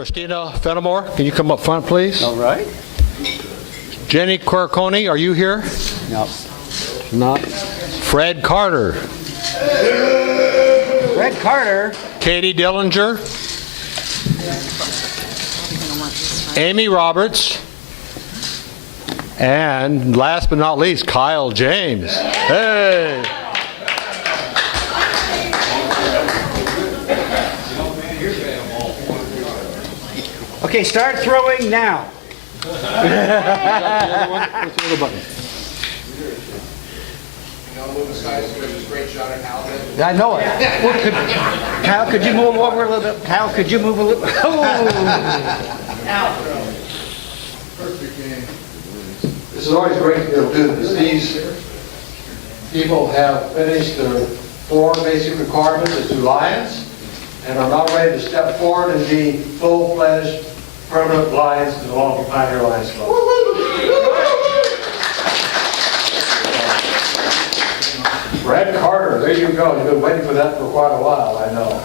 Christina Fenimore, can you come up front, please? All right. Jenny Corconi, are you here? No. Not. Fred Carter. Fred Carter. Katie Dillinger. Amy Roberts. And last but not least, Kyle James. Hey! Okay, start throwing now. What's the little button? I know it. Well, Kyle, could you move over a little bit? Kyle, could you move a little? Oh. This is always great to be able to do this. These people have finished their 4 basic requirements as 2 Lions and are now ready to step forward and be full-fledged permanent Lions in the Longview Pioneer Lions Club. Brad Carter, there you go. You've been waiting for that for quite a while, I know.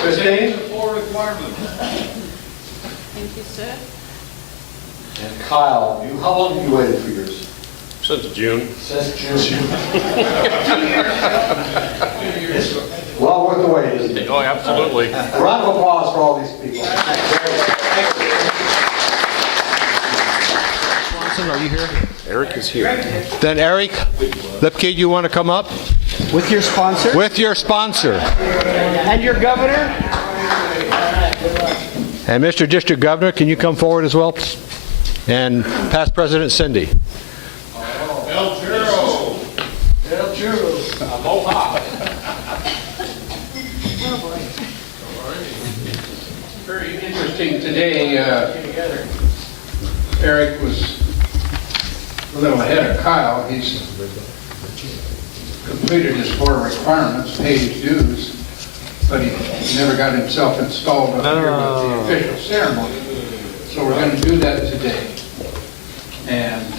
Christine? Thank you, sir. And Kyle, how long have you waited for yours? Since June. Since June. It's well worth the wait, isn't it? Oh, absolutely. A round of applause for all these people. Swanson, are you here? Eric is here. Then Eric Lipke, you want to come up? With your sponsor With your sponsor. and your governor. And Mr. District Governor, can you come forward as well? And past President Cindy. El Churro. El Churro. Aloha. Very interesting today. Eric was a little ahead of Kyle. He's completed his 4 requirements, paid his dues, but he never got himself installed up here with the official ceremony. So we're going to do that today. And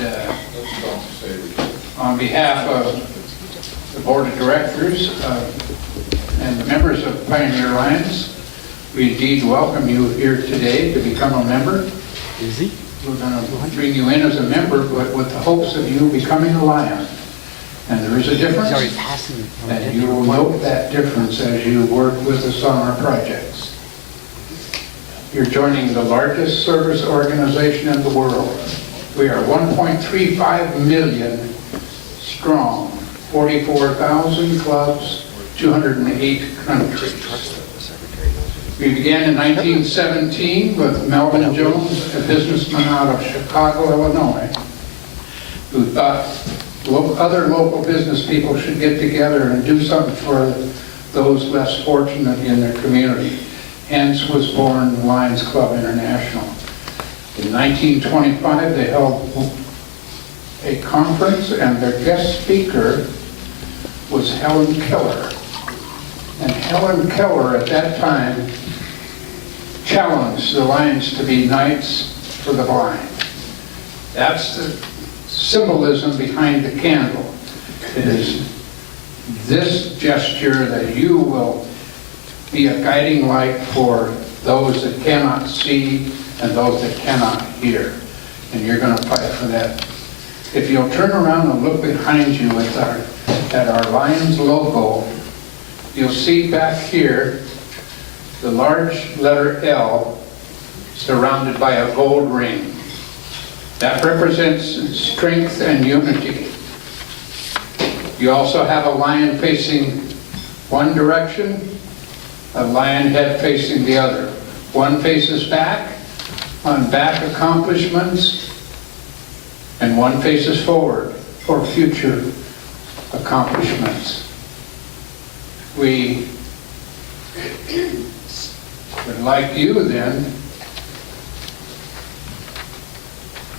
on behalf of the Board of Directors and the members of Pioneer Lions, we indeed welcome you here today to become a member. We're going to bring you in as a member, but with the hopes of you becoming a Lion. And there is a difference, and you will note that difference as you work with us on our projects. You're joining the largest service organization in the world. We are 1.35 million strong, 44,000 clubs, 208 countries. We began in 1917 with Melvin Jones, a businessman out of Chicago, Illinois, who thought other local business people should get together and do something for those less fortunate in their community. Hence was born Lions Club International. In 1925, they held a conference, and their guest speaker was Helen Keller. And Helen Keller at that time challenged the Lions to be knights for the blind. That's the symbolism behind the candle. It is this gesture that you will be a guiding light for those that cannot see and those that cannot hear. And you're going to fight for that. If you'll turn around and look behind you at our Lions logo, you'll see back here the large letter L surrounded by a gold ring. That represents strength and unity. You also have a lion facing one direction, a lion head facing the other. One faces back on back accomplishments, and one faces forward for future accomplishments. We would like you then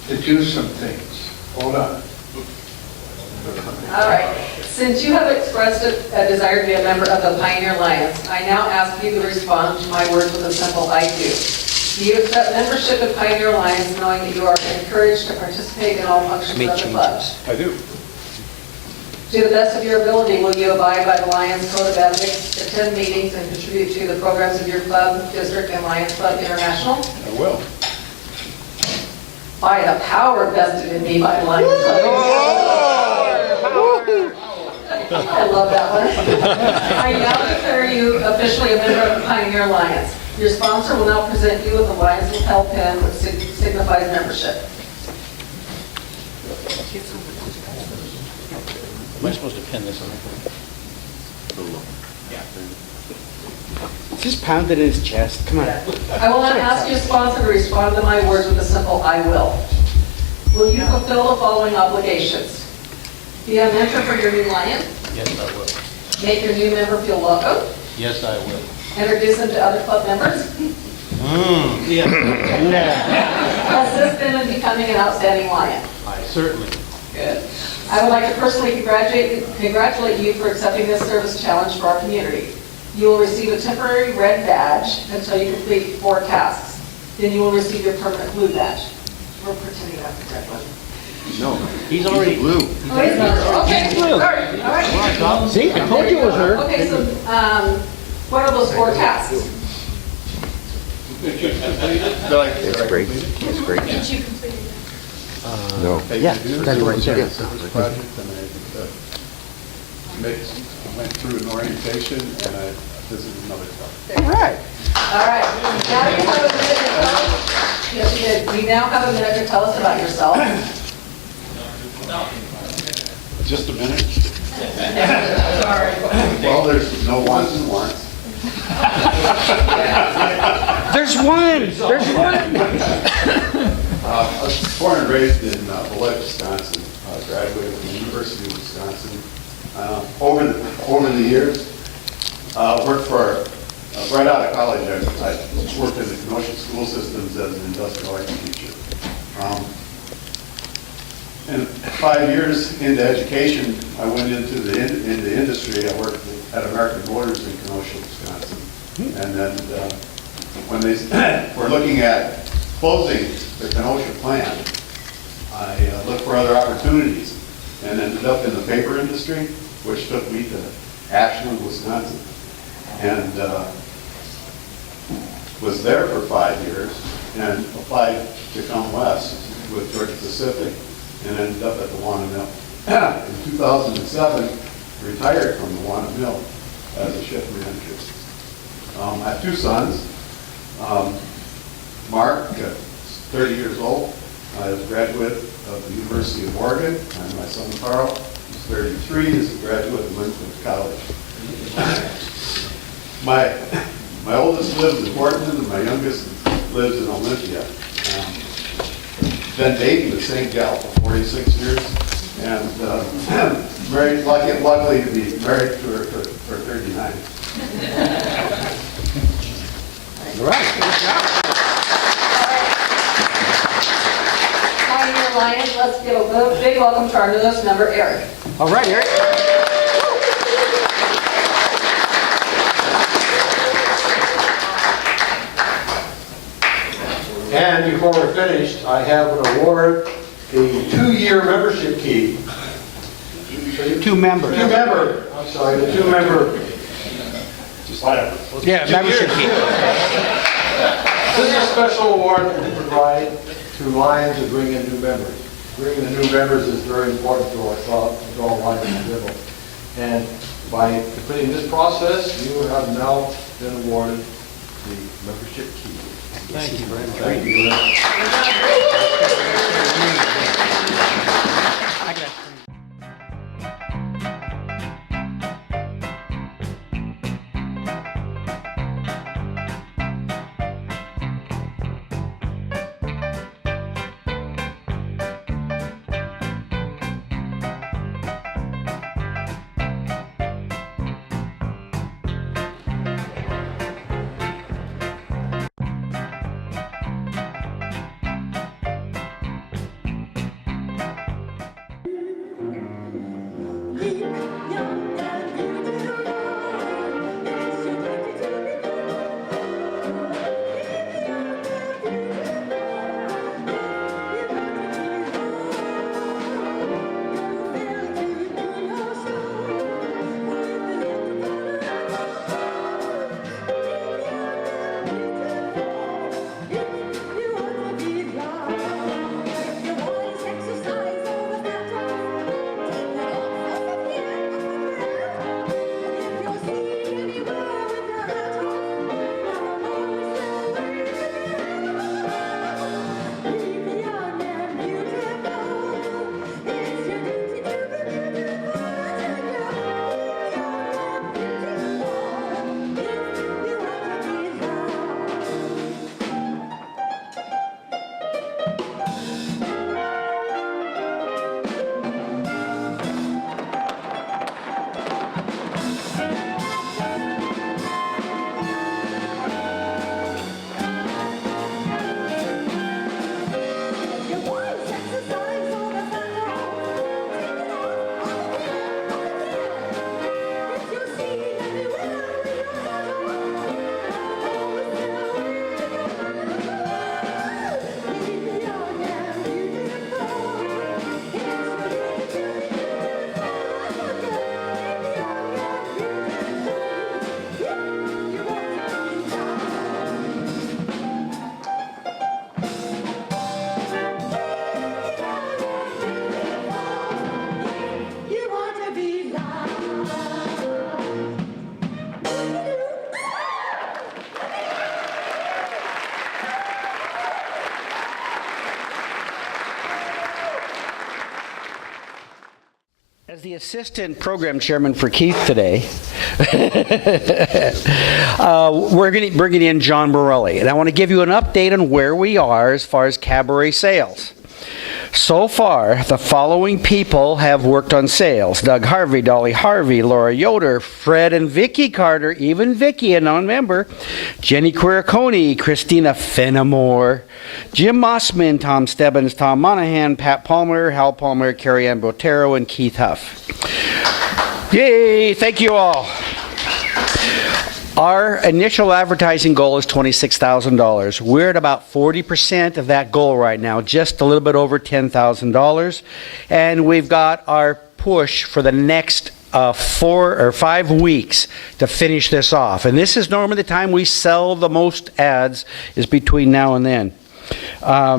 to do some things. Hold on. All right. Since you have expressed a desire to be a member of the Pioneer Lions, I now ask you to respond to my words with a simple I do. Do you accept membership of Pioneer Lions knowing that you are encouraged to participate in all functions of the club? I do. To the best of your ability, will you abide by the Lions Code of Ethics, attend meetings, and contribute to the programs of your club, district, and Lions Club International? I will. By the power vested in me by the Lions Club. I love that one. I now declare you officially a member of the Pioneer Alliance. Your sponsor will now present you with the Lions lapel pin, which signifies membership. Am I supposed to pin this on? Just pound it in his chest. Come on. I will not ask your sponsor to respond to my words with a simple "I will." Will you fulfill the following obligations? Be a mentor for your new Lion. Yes, I will. Make your new member feel welcome. Yes, I will. Introduce them to other club members. Yeah. Assist them in becoming an outstanding Lion. I certainly. Good. I would like to personally congratulate you for accepting this service challenge for our community. You will receive a temporary red badge until you complete 4 tasks. Then you will receive your permanent blue badge. We're pretending that's the red one. No, he's already blue. Oh, he's not. Okay, sorry. All right. See, I told you it was her. Okay, so what are those 4 tasks? It's great. It's great. Did you complete it? No. Yeah, that's right there. Project, and I went through an orientation, and I visited another club. All right. All right. Now you have a minute to tell us. Yes, you did. You now have a minute to tell us about yourself. Just a minute. Sorry. Well, there's no wants and wants. There's one. There's one. I was born and raised in Beloit, Wisconsin. Graduated from the University of Wisconsin. Over the years, worked for, right out of college, I worked in the Kenosha school systems as an industrial arts teacher. And 5 years into education, I went into the industry. I worked at American Motors in Kenosha, Wisconsin. And then when they were looking at closing the Kenosha plant, I looked for other opportunities and ended up in the paper industry, which took me to Ashland, Wisconsin. And was there for 5 years and applied to come west with Georgia Pacific and ended up at the Wana Mill. In 2007, retired from the Wana Mill as a shift manager. I have 2 sons. Mark, 30 years old, is a graduate of the University of Oregon, and my son Carl, who's 33, is a graduate of Lincoln College. My oldest lives in Portland, and my youngest lives in Olympia. Been dating the same gal for 46 years, and married, luckily to be married to her for 39. All right. Good job. Pioneer Alliance, let's give a big welcome to our newest member, Eric. All right, Eric. And before we're finished, I have an award, a 2-year membership key. 2 members. The 2-member. Yeah, membership key. This is a special award that we provide to Lions to bring in new members. Bringing in new members is very important to our club, to all Lions individuals. And by completing this process, you have now been awarded the membership key. Thank you very much. Thank you. the assistant program chairman for Keith today, we're bringing in John Morelli, and I want to give you an update on where we are as far as Cabaret sales. So far, the following people have worked on sales: Doug Harvey, Dolly Harvey, Laura Yoder, Fred and Vicky Carter, even Vicky, a non-member, Jenny Quiriconi, Christina Fenimore, Jim Mossman, Tom Stebbins, Tom Monahan, Pat Palmer, Hal Palmer, Carrie Ann Botero, and Keith Huff. Yay! Thank you all. Our initial advertising goal is $26,000. We're at about 40% of that goal right now, just a little bit over $10,000. And we've got our push for the next 4 or 5 weeks to finish this off. And this is normally the time we sell the most ads, is between now and then. But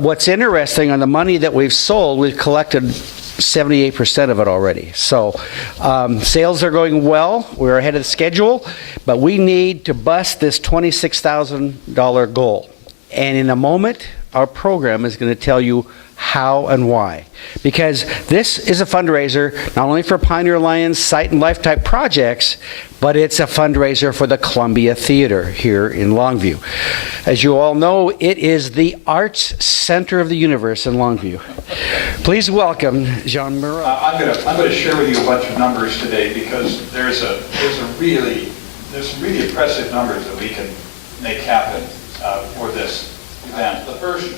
what's interesting, on the money that we've sold, we've collected 78% of it already. So sales are going well. We're ahead of the schedule, but we need to bust this $26,000 goal. And in a moment, our program is going to tell you how and why. Because this is a fundraiser not only for Pioneer Alliance Site and Life type projects, but it's a fundraiser for the Columbia Theater here in Longview. As you all know, it is the arts center of the universe in Longview. Please welcome Jean Moreau. I'm going to share with you a bunch of numbers today, because there's really impressive numbers that we can make happen for this event. The first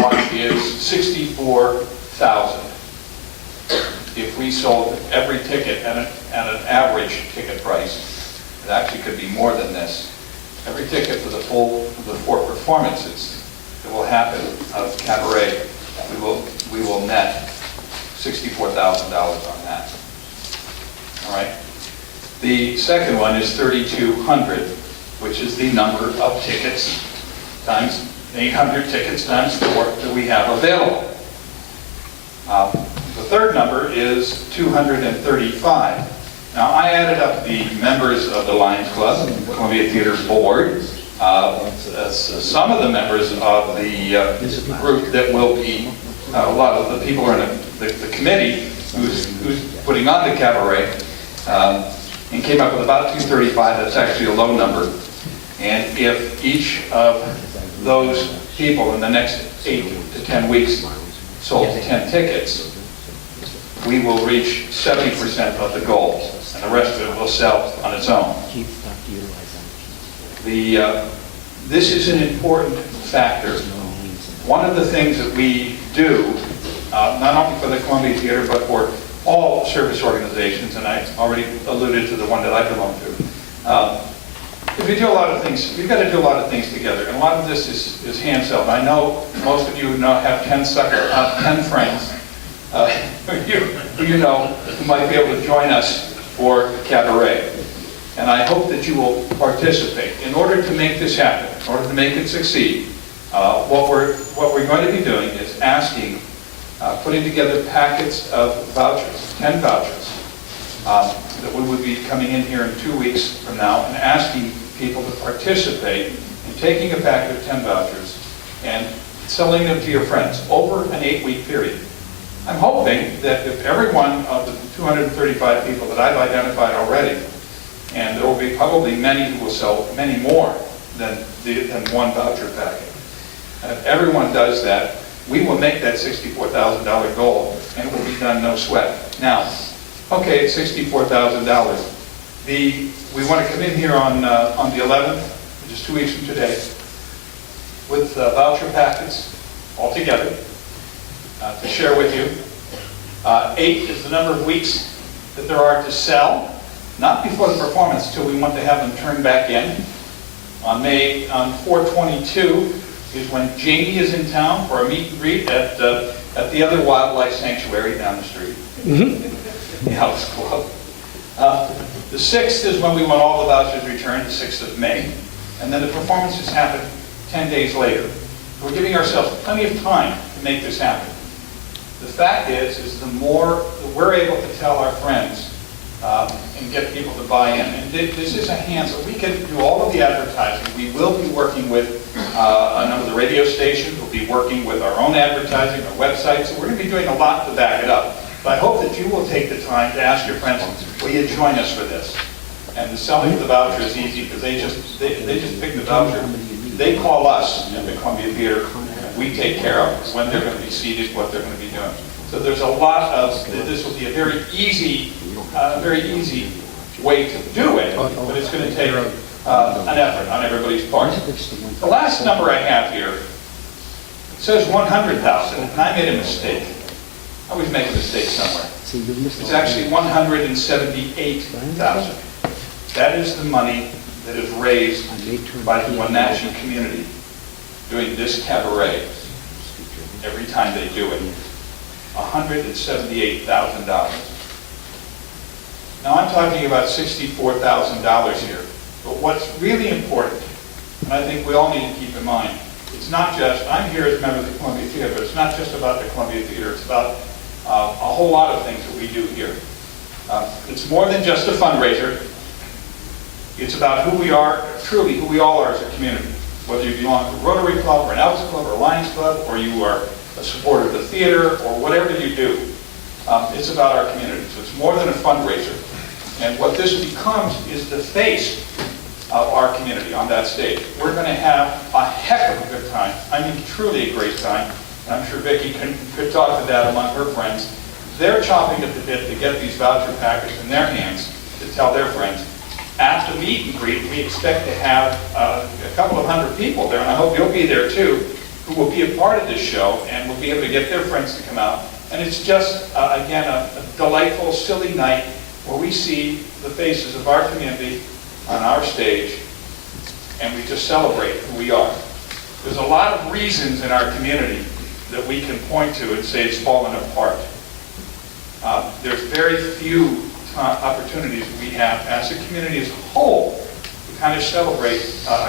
one is 64,000. If we sold every ticket at an average ticket price, it actually could be more than this. Every ticket for the 4 performances that will happen of Cabaret, we will net $64,000 on that. All right. The second one is 3,200, which is the number of tickets times 800 tickets times 4 that we have available. The third number is 235. Now, I added up the members of the Lions Club, the Columbia Theater Board, some of the members of the group that will be, a lot of the people are in the committee who's putting on the Cabaret, and came up with about 235. That's actually a low number. And if each of those people in the next 8 to 10 weeks sold 10 tickets, we will reach 70% of the goal, and the rest of it will sell on its own. This is an important factor. One of the things that we do, not only for the Columbia Theater, but for all service organizations, and I already alluded to the one that I belong to, is we do a lot of things. We've got to do a lot of things together, and a lot of this is hand sold. I know most of you have 10 friends who you know who might be able to join us for Cabaret. And I hope that you will participate. In order to make this happen, in order to make it succeed, what we're going to be doing is asking, putting together packets of vouchers, 10 vouchers, that we would be coming in here in 2 weeks from now and asking people to participate in taking a packet of 10 vouchers and selling them to your friends over an 8-week period. I'm hoping that if every one of the 235 people that I've identified already, and there will be probably many who will sell many more than one voucher packet, and if everyone does that, we will make that $64,000 goal, and it will be done no sweat. Now, okay, it's $64,000. We want to come in here on the 11th, which is 2 weeks from today, with voucher packets all together to share with you. 8 is the number of weeks that there are to sell, not before the performance, until we want to have them turned back in. On 4/22 is when Jamie is in town for a meet and greet at the other wildlife sanctuary down the street. The House Club. The 6th is when we want all the vouchers returned, the 6th of May. And then the performances happen 10 days later. So we're giving ourselves plenty of time to make this happen. The fact is the more that we're able to tell our friends and get people to buy in, and this is a hand, so we can do all of the advertising. We will be working with A number of the radio stations will be working with our own advertising, our website, so we're going to be doing a lot to back it up. But I hope that you will take the time to ask your friends, will you join us for this? And the selling of the voucher is easy because they just pick the voucher. They call us at the Columbia Theater, and we take care of when they're going to be seated, what they're going to be doing. So there's a lot of, this will be a very easy way to do it, but it's going to take an effort on everybody's part. The last number I have here, it says 100,000, and I made a mistake. I always make a mistake somewhere. It's actually 178,000. That is the money that is raised by the Wenatchee community doing this cabaret every time they do it. $178,000. Now I'm talking about $64,000 here, but what's really important, and I think we all need to keep in mind, it's not just, I'm here as a member of the Columbia Theater, but it's not just about the Columbia Theater, it's about a whole lot of things that we do here. It's more than just a fundraiser. It's about who we are, truly who we all are as a community. Whether you belong to a Rotary Club or an Elks Club or a Lions Club, or you are a supporter of the theater, or whatever you do, it's about our community. So it's more than a fundraiser. And what this becomes is the face of our community on that stage. We're going to have a heck of a good time. I mean, truly a great time. And I'm sure Vicki could talk to that among her friends. They're chopping at the bit to get these voucher packets in their hands to tell their friends. At the meet and greet, we expect to have a couple of hundred people there, and I hope you'll be there too, who will be a part of this show and will be able to get their friends to come out. And it's just, again, a delightful, silly night where we see the faces of our community on our stage, and we just celebrate who we are. There's a lot of reasons in our community that we can point to and say it's fallen apart. There's very few opportunities we have as a community as a whole to kind of celebrate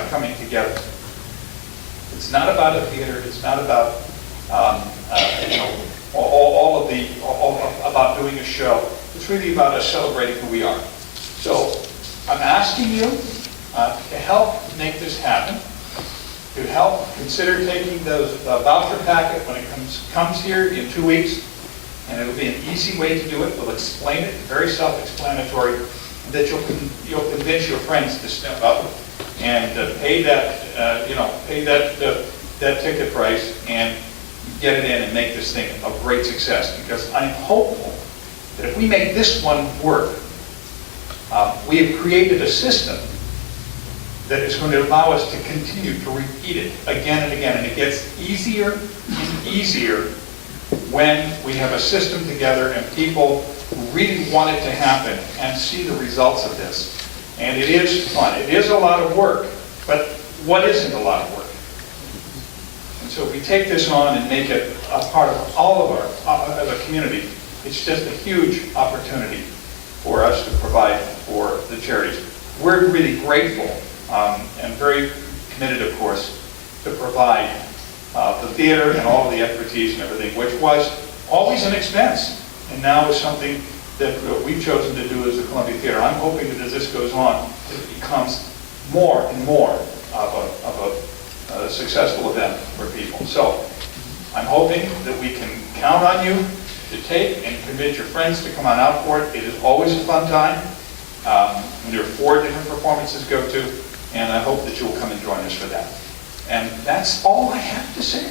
coming together. It's not about a theater. It's not about about doing a show. It's really about us celebrating who we are. So I'm asking you to help make this happen. To help consider taking those voucher packet when it comes here in 2 weeks. And it'll be an easy way to do it. We'll explain it, very self-explanatory, and that you'll convince your friends to step up and pay that ticket price and get it in and make this thing a great success. Because I'm hopeful that if we make this one work, we have created a system that is going to allow us to continue to repeat it again and again. And it gets easier and easier when we have a system together and people really want it to happen and see the results of this. And it is fun. It is a lot of work, but what isn't a lot of work? And so if we take this on and make it a part of all of our, as a community, it's just a huge opportunity for us to provide for the charities. We're really grateful and very committed, of course, to provide the theater and all of the expertise and everything, which was always an expense, and now is something that we've chosen to do as the Columbia Theater. I'm hoping that as this goes on, it becomes more and more of a successful event for people. So I'm hoping that we can count on you to take and convince your friends to come on out for it. It is always a fun time. There are 4 different performances to go to, and I hope that you'll come and join us for that. And that's all I have to say.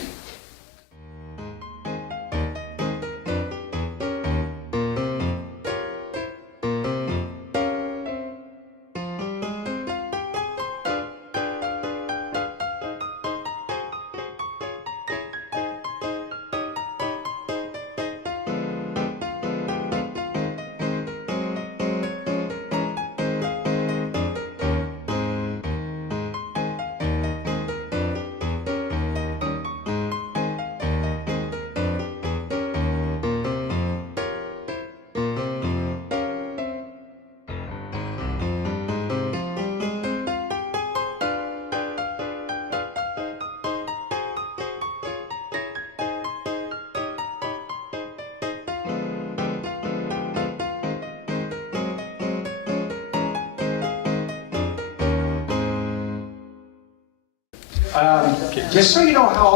Just so you know how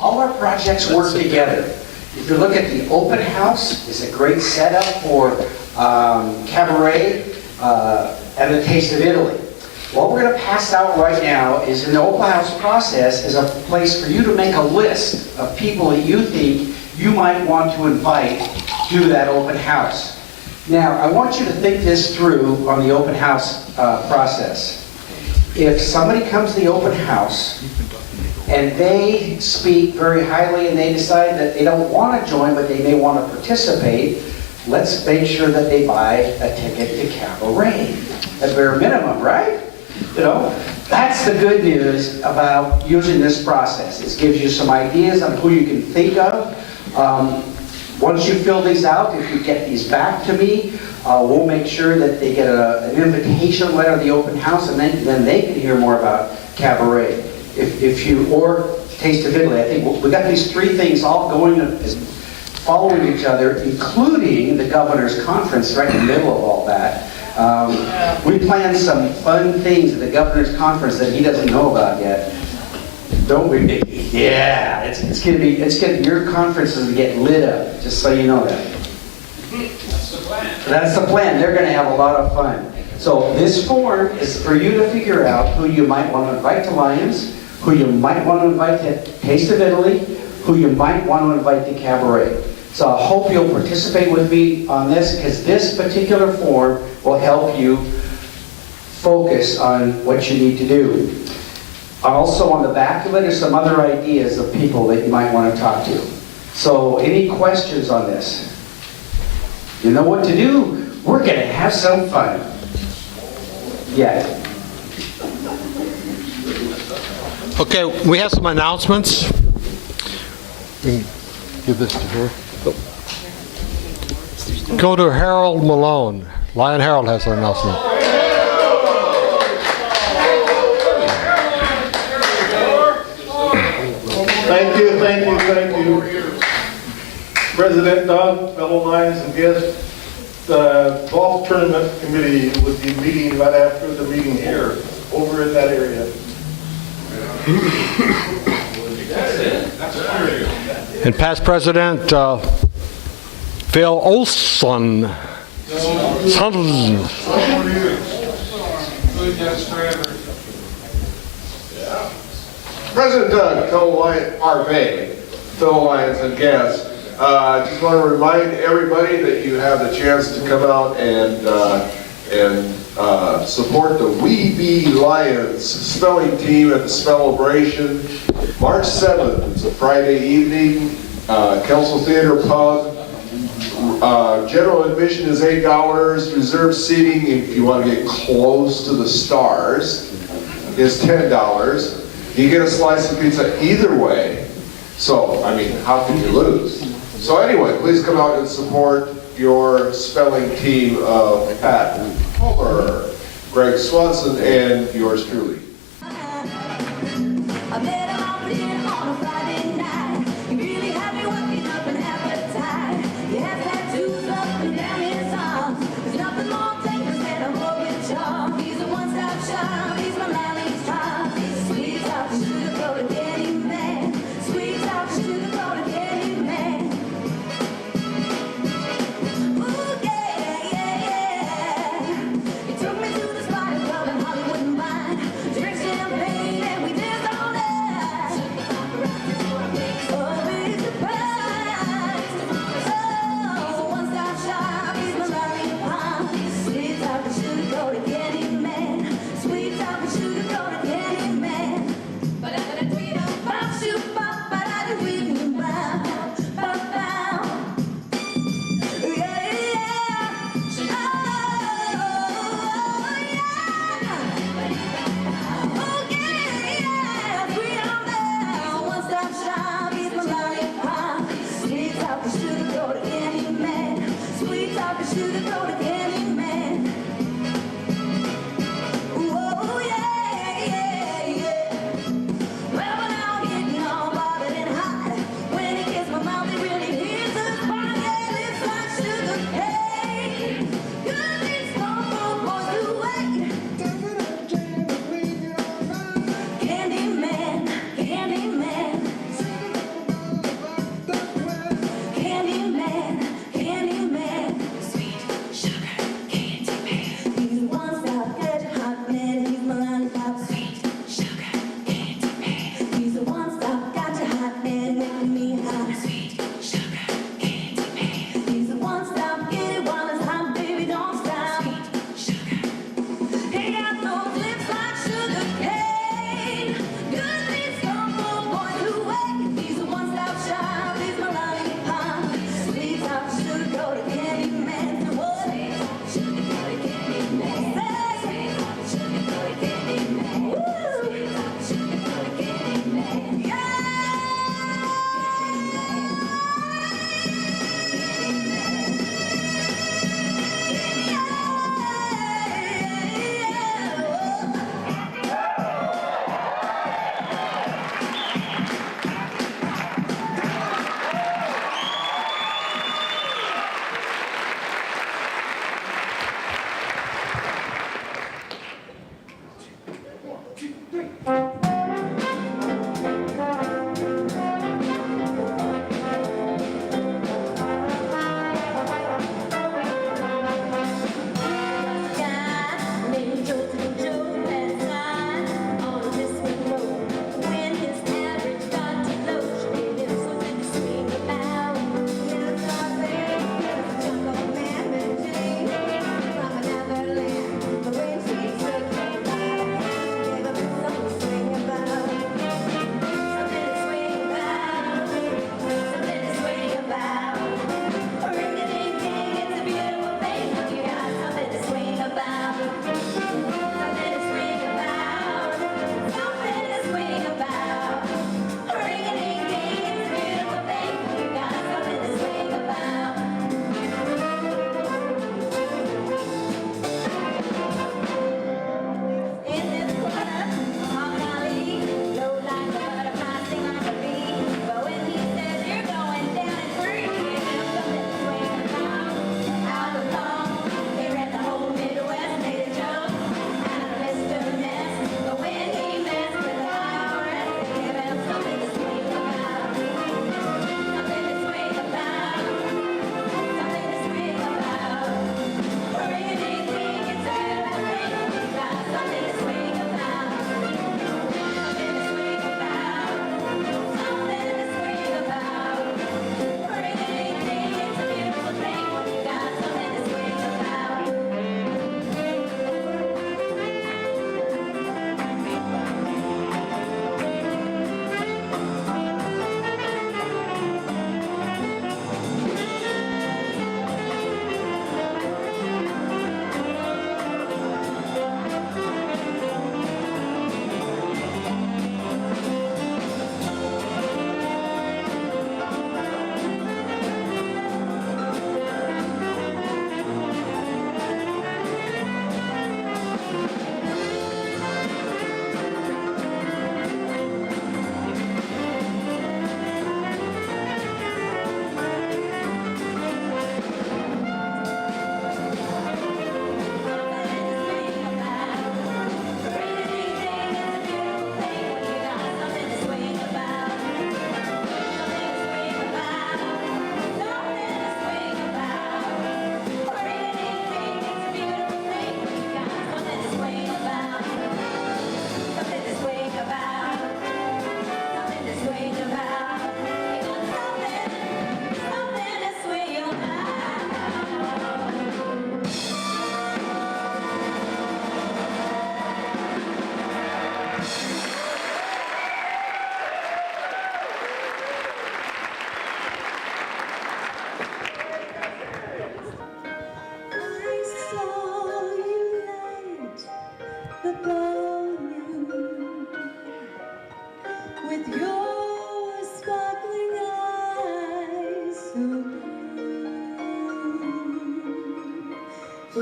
all our projects work together. If you look at the open house, it's a great setup for Cabaret and the Taste of Italy. What we're going to pass out right now is in the open house process is a place for you to make a list of people that you think you might want to invite to that open house. Now, I want you to think this through on the open house process. If somebody comes to the open house and they speak very highly and they decide that they don't want to join, but they may want to participate, let's make sure that they buy a ticket to Cabaret, at bare minimum, right? You know, that's the good news about using this process. It gives you some ideas on who you can think of. Once you fill these out, if you get these back to me, we'll make sure that they get an invitation letter to the open house, and then they can hear more about Cabaret. Or Taste of Italy. I think we got these three things all going, following each other, including the governor's conference right in the middle of all that. We planned some fun things at the governor's conference that he doesn't know about yet. Don't we, Mickey? Yeah, it's gonna your conference is gonna get lit up, just so you know that. That's the plan. That's the plan. They're gonna have a lot of fun. So this form is for you to figure out who you might want to invite to Lions, who you might want to invite to Taste of Italy, who you might want to invite to Cabaret. So I hope you'll participate with me on this, because this particular form will help you focus on what you need to do. Also on the back of it are some other ideas of people that you might want to talk to. So any questions on this? You know what to do. We're going to have some fun. Yeah. Okay, we have some announcements. We can give this to her. Go to Harold Malone. Lion Harold has an announcement. Thank you. President Doug, fellow Lions and guests, the golf tournament committee will be meeting right after the meeting here, over in that area. And past president, Phil Olson. President Doug, fellow Lions and guests, I just want to remind everybody that you have the chance to come out and support the We Be Lions spelling team at the Spellabration. March 7th, it's a Friday evening, Council Theater Pub. General admission is $8. Reserved seating, if you want to get close to the stars, is $10. You get a slice of pizza either way. So, I mean, how can you lose? So anyway, please come out and support your spelling team of Pat Homer, Greg Swanson, and yours truly. I met him out here on a Friday night. He really had me working up an appetite. He has tattoos up and down his arms. There's nothing more dangerous than a boy with charm. He's a one-stop shop. He's my Lalley's top. He's a sweet talk, sugar-coated candy man. Sweet talk, sugar-coated candy man. Ooh, yeah, yeah, yeah. He took me to the Spider Club in Hollywood and Vine.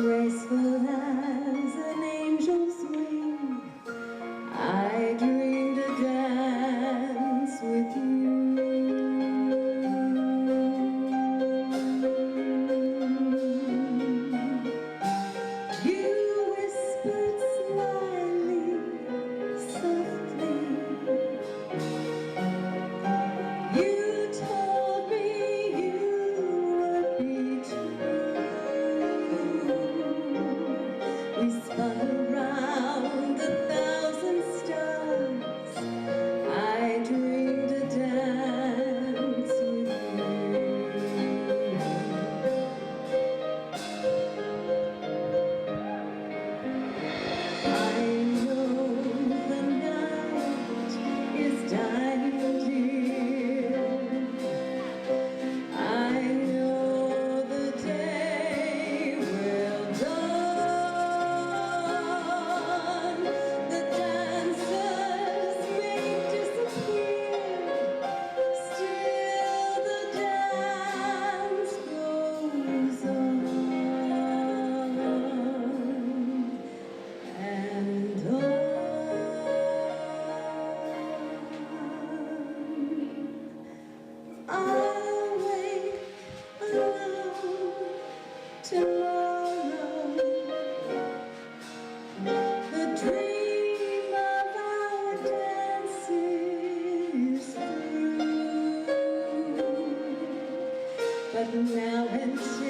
graceful as an angel's wing. I dreamed a dance with you. You whispered slyly, softly. You told me you would be true. We spun around 1,000 stars. I dreamed a dance with you. I know the night is dying, dear. I know the day will dawn. The dancers may disappear, still the dance goes on and on. I'll wake alone tomorrow. The dream of our dance is through. But now until